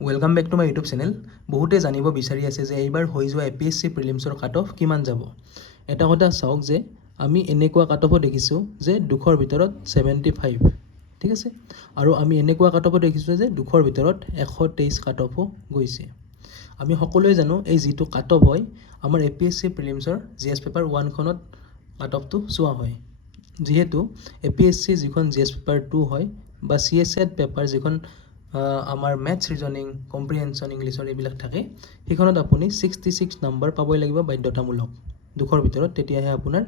Welcome back to my YouTube channel. বহুতে জানিব বিচাৰি আছে যে এইবাৰ হৈ যোৱা APSC প্ৰিলিমছৰ কাট অফ কিমান যাব। এটা কথা চাওক যে আমি এনেকুৱা কাট অফো দেখিছোঁ যে 200ৰ ভিতৰত 75, ঠিক আছে, আৰু আমি এনেকুৱা কাট অফো দেখিছোঁ যে 200ৰ ভিতৰত 123 কাট অফো গৈছে। আমি সকলোৱে জানো এই যিটো কাট অফ হয় আমাৰ APSC প্ৰিলিমছৰ GS পেপাৰ 1খনত কাট অফটো চোৱা হয়। যিহেতু APSC যিখন GS পেপাৰ 2 হয় বা CSET পেপাৰ যিখন আমাৰ মেথছ ৰিজনিং কম্প্ৰিহেনশ্যন ইংলিছৰ এইবিলাক থাকে, সেইখনত আপুনি 66 নম্বৰ পাবই লাগিব বাধ্যতামূলক 200ৰ ভিতৰত, তেতিয়াহে আপোনাৰ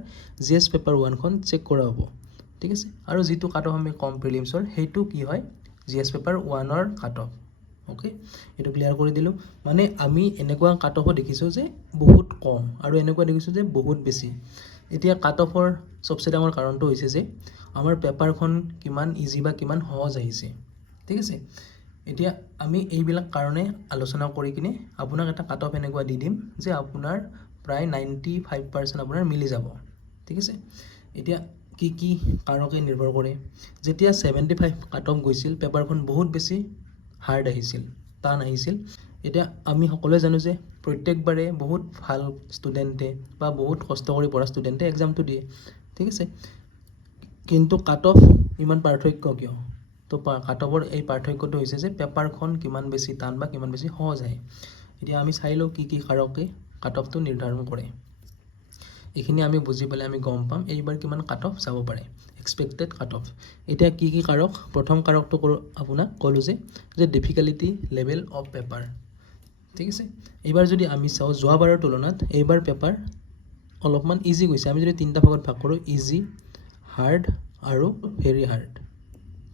GS পেপাৰ 1খন চেক কৰা হ'ব, ঠিক আছে। আৰু যিটো কাট অফ আমি কম প্ৰিলিমছৰ সেইটো কি হয় GS পেপাৰ 1ৰ কাট অফ। অ'কে, এইটো ক্লিয়াৰ কৰি দিলোঁ। মানে আমি এনেকুৱা কাট অফো দেখিছোঁ যে বহুত কম আৰু এনেকুৱা দেখিছোঁ যে বহুত বেছি। এতিয়া কাট অফৰ চবচে ডাঙৰ কাৰণটো হৈছে যে আমাৰ পেপাৰখন কিমান ইজি বা কিমান সহজ আহিছে, ঠিক আছে। এতিয়া আমি এইবিলাক কাৰণে আলোচনা কৰি কিনে আপোনাক এটা কাট অফ এনেকুৱা দি দিম যে আপোনাৰ প্ৰায় 95% আপোনাৰ মিলি যাব, ঠিক আছে। এতিয়া কি কি কাৰকে নিৰ্ভৰ কৰে। যেতিয়া 75 কাট অফ গৈছিল পেপাৰখন বহুত বেছি হাৰ্ড আহিছিল, টান আহিছিল। এতিয়া আমি সকলোৱে জানো যে প্ৰত্যেকবাৰে বহুত ভাল ষ্টুডেণ্টে বা বহুত কষ্ট কৰি পঢ়া ষ্টুডেণ্টে এক্সামটো দিয়ে, ঠিক আছে। কিন্তু কাট অফ ইমান পাৰ্থক্য কিয়? তো কাট অফৰ এই পাৰ্থক্যটো হৈছে যে পেপাৰখন কিমান বেছি টান বা কিমান বেছি সহজ আহে। এতিয়া আমি চাই লওঁ কি কি কাৰকে কাট অফটো নিৰ্ধাৰণ কৰে। এইখিনি আমি বুজি পালে আমি গম পাম এইবাৰ কিমান কাট অফ যাব পাৰে, এক্সপেক্টেড কাট অফ। এতিয়া কি কি কাৰক, প্ৰথম কাৰকটো আপোনাক ক'লোঁ যে ডিফিকাল্টি লেভেল অফ পেপাৰ, ঠিক আছে। এইবাৰ যদি আমি চাওঁ যোৱাবাৰৰ তুলনাত এইবাৰ পেপাৰ অলপমান ইজি গৈছে। আমি যদি 3টা ভাগত ভাগ কৰোঁ, ইজি, হাৰ্ড আৰু ভেৰি হাৰ্ড,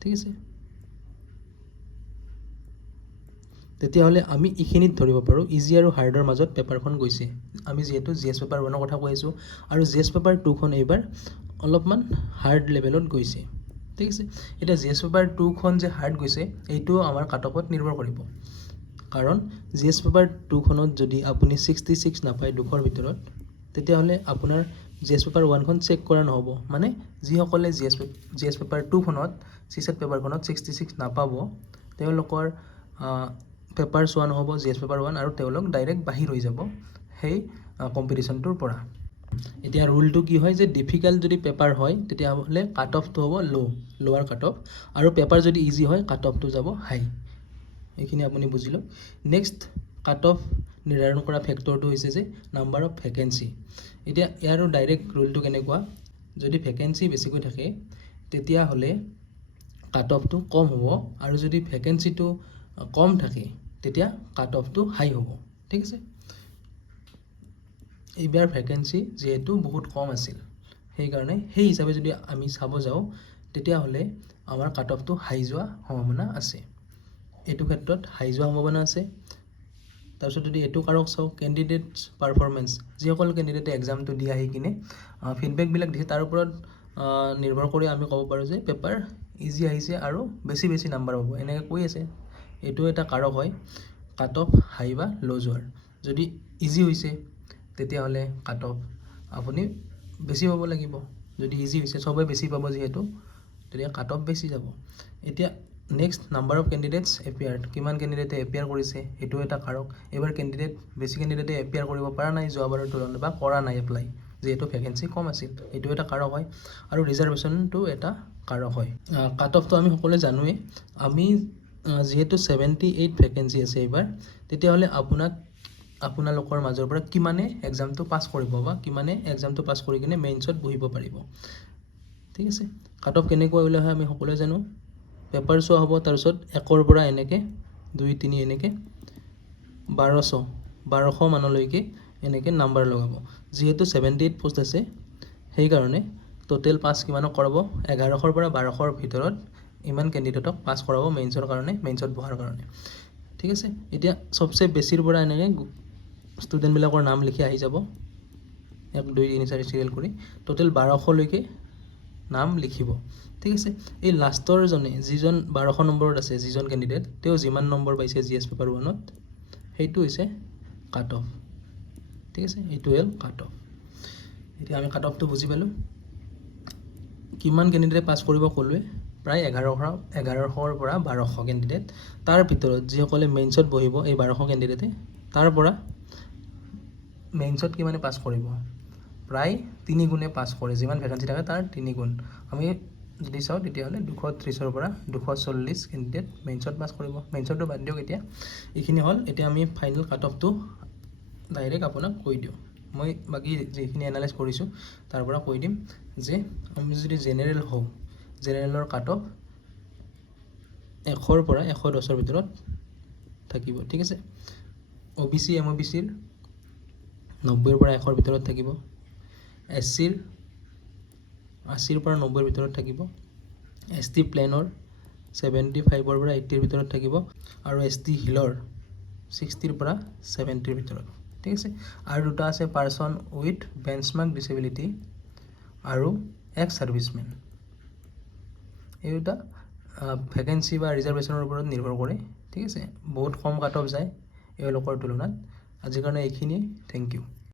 ঠিক আছে। তেতিয়াহ'লে আমি এইখিনিত ধৰিব পাৰোঁ ইজি আৰু হাৰ্ডৰ মাজত পেপাৰখন গৈছে। আমি যিহেতু GS পেপাৰ 1ৰ কথা কৈ আছোঁ আৰু GS পেপাৰ 2খন এইবাৰ অলপমান হাৰ্ড লেভেলত গৈছে, ঠিক আছে। এতিয়া GS পেপাৰ 2খন যে হাৰ্ড গৈছে এইটো আমাৰ কাট অফত নিৰ্ভৰ কৰিব। কাৰণ GS পেপাৰ 2খনত যদি আপুনি 66 নাপায় 200ৰ ভিতৰত, তেতিয়াহ'লে আপোনাৰ GS পেপাৰ 1খন চেক কৰা নহ'ব। মানে যিসকলে GS পেপাৰ 2খনত CSET পেপাৰখনত 66 নাপাব তেওঁলোকৰ পেপাৰ চোৱা নহ'ব GS পেপাৰ 1 আৰু তেওঁলোক ডাইৰেক্ট বাহিৰ হৈ যাব সেই কম্পিটিশ্যনটোৰ পৰা। এতিয়া ৰুলটো কি হয় যে ডিফিকাল্ট যদি পেপাৰ হয় তেতিয়াহ'লে কাট অফটো হ'ব লোৱাৰ কাট অফ, আৰু পেপাৰ যদি ইজি হয় কাট অফটো যাব হাই। এইখিনি আপুনি বুজিলোঁ। নেক্সট কাট অফ নিৰ্ধাৰণ কৰা ফেক্টৰটো হৈছে যে নাম্বাৰ অফ ভেকেঞ্চি। এতিয়া ইয়াৰো ডাইৰেক্ট ৰুলটো কেনেকুৱা, যদি ভেকেঞ্চি বেছিকৈ থাকে তেতিয়াহ'লে কাট অফটো কম হ'ব, আৰু যদি ভেকেঞ্চিটো কম থাকে তেতিয়া কাট অফটো হাই হ'ব, ঠিক আছে। এইবাৰ ভেকেঞ্চি যিহেতু বহুত কম আছিল সেইকাৰণে সেই হিচাপে যদি আমি চাব যাওঁ তেতিয়াহ'লে আমাৰ কাট অফটো হাই যোৱা সম্ভাৱনা আছে। এইটো ক্ষেত্ৰত হাই যোৱা সম্ভাৱনা আছে। তাৰপিছত যদি এইটো কাৰক চাওঁ, কেণ্ডিডেটছ পাৰফৰ্মেঞ্চ, যিসকল কেণ্ডিডেটে এক্সামটো দি আহি কিনে ফিডবেকবিলাক দিছে তাৰ ওপৰত নিৰ্ভৰ কৰি আমি ক'ব পাৰোঁ যে পেপাৰ ইজি আহিছে আৰু বেছি নাম্বাৰ পাব, এনেকৈ কৈ আছে। এইটো এটা কাৰক হয় কাট অফ হাই বা ল' যোৱাৰ। যদি ইজি হৈছে তেতিয়াহ'লে কাট অফ আপুনি বেছি পাব লাগিব। যদি ইজি হৈছে চবেই বেছি পাব যিহেতু, তেতিয়া কাট অফ বেছি যাব। এতিয়া next number of candidates appeared, কিমান কেণ্ডিডেটে এপিয়াৰ কৰিছে সেইটো এটা কাৰক। এইবাৰ বেছি কেণ্ডিডেটে এপিয়াৰ কৰিব পৰা নাই যোৱাবাৰৰ তুলনাত বা কৰা নাই এপ্লাই, যিহেতু ভেকেঞ্চি কম আছিল, এইটো এটা কাৰক হয়। আৰু ৰিজাৰ্ভেশ্যনটো এটা কাৰক হয়। কাট অফটো আমি সকলোৱে জানোৱেই। আমি যিহেতু 78 ভেকেঞ্চি আছে এইবাৰ, তেতিয়াহ'লে আপোনালোকৰ মাজৰ পৰা কিমানে এক্সামটো পাছ কৰিব বা কিমানে এক্সামটো পাছ কৰি কিনে মেইনছত বহিব পাৰিব, ঠিক আছে। কাট অফ কেনেকৈ ওলোৱা হয় আমি সকলোৱে জানো। পেপাৰ চোৱা হ'ব, তাৰপিছত 1ৰ পৰা এনেকৈ 2, 3 এনেকৈ 1200 মানলৈকে এনেকৈ নাম্বাৰ লগাব। যিহেতু 78 পোষ্ট আছে সেইকাৰণে টোটেল পাছ কিমানক কৰাব, 1100ৰ পৰা 1200ৰ ভিতৰত ইমান কেণ্ডিডেটক পাছ কৰাব মেইনছৰ কাৰণে, মেইনছত বহাৰ কাৰণে, ঠিক আছে। এতিয়া চবচে বেছিৰ পৰা এনেকৈ ষ্টুডেণ্টবিলাকৰ নাম লিখি আহি যাব 1, 2, 3, 4 চিৰিয়েল কৰি, টোটেল 1200লৈকে নাম লিখিব, ঠিক আছে। এই লাষ্টৰ যিজন 1200 নম্বৰত আছে যিজন কেণ্ডিডেট, তেওঁ যিমান নম্বৰ পাইছে GS পেপাৰ 1ত সেইটো হৈছে কাট অফ, ঠিক আছে। এইটো হ'ল কাট অফ। এতিয়া আমি কাট অফটো বুজি পালোঁ। কিমান কেণ্ডিডেটে পাছ কৰিব ক'লোৱে, প্ৰায় 1100ৰ পৰা 1200 কেণ্ডিডেট। তাৰ ভিতৰত যিসকলে মেইনছত বহিব এই 1200 কেণ্ডিডেটে, তাৰ পৰা মেইনছত কিমানে পাছ কৰিব, প্ৰায় 3 গুণে পাছ কৰে। যিমান ভেকেঞ্চি থাকে তাৰ 3 গুণ। আমি যদি চাওঁ তেতিয়াহ'লে 230ৰ পৰা 240 কেণ্ডিডেট মেইনছত পাছ কৰিব। মেইনছতো বাদ দিয়ক এতিয়া, এইখিনি হ'ল। এতিয়া আমি ফাইনেল কাট অফটো ডাইৰেক্ট আপোনাক কৈ দিওঁ। মই বাকী যিখিনি এনালাইজ কৰিছোঁ তাৰ পৰা কৈ দিম যে আমি যদি জেনেৰেল হওঁ, জেনেৰেলৰ কাট অফ 100ৰ পৰা 110ৰ ভিতৰত থাকিব, ঠিক আছে। OBC MOBCৰ 90ৰ পৰা 100ৰ ভিতৰত থাকিব। SCৰ 80ৰ পৰা 90ৰ ভিতৰত থাকিব। ST প্লেনৰ 75ৰ পৰা 80ৰ ভিতৰত থাকিব। আৰু ST হিলৰ 60ৰ পৰা 70ৰ ভিতৰত, ঠিক আছে। আৰু দুটা আছে পাৰ্চন উইথ বেঞ্চমাৰ্ক ডিচেবিলিটি আৰু এক্স ছাৰ্ভিচমেন। এই দুটা ভেকেঞ্চি বা ৰিজাৰ্ভেশ্যনৰ ওপৰত নিৰ্ভৰ কৰে, ঠিক আছে। বহুত কম কাট অফ যায় এওঁলোকৰ তুলনাত। আজিৰ কাৰণে এইখিনিয়ে, থেংক ইউ।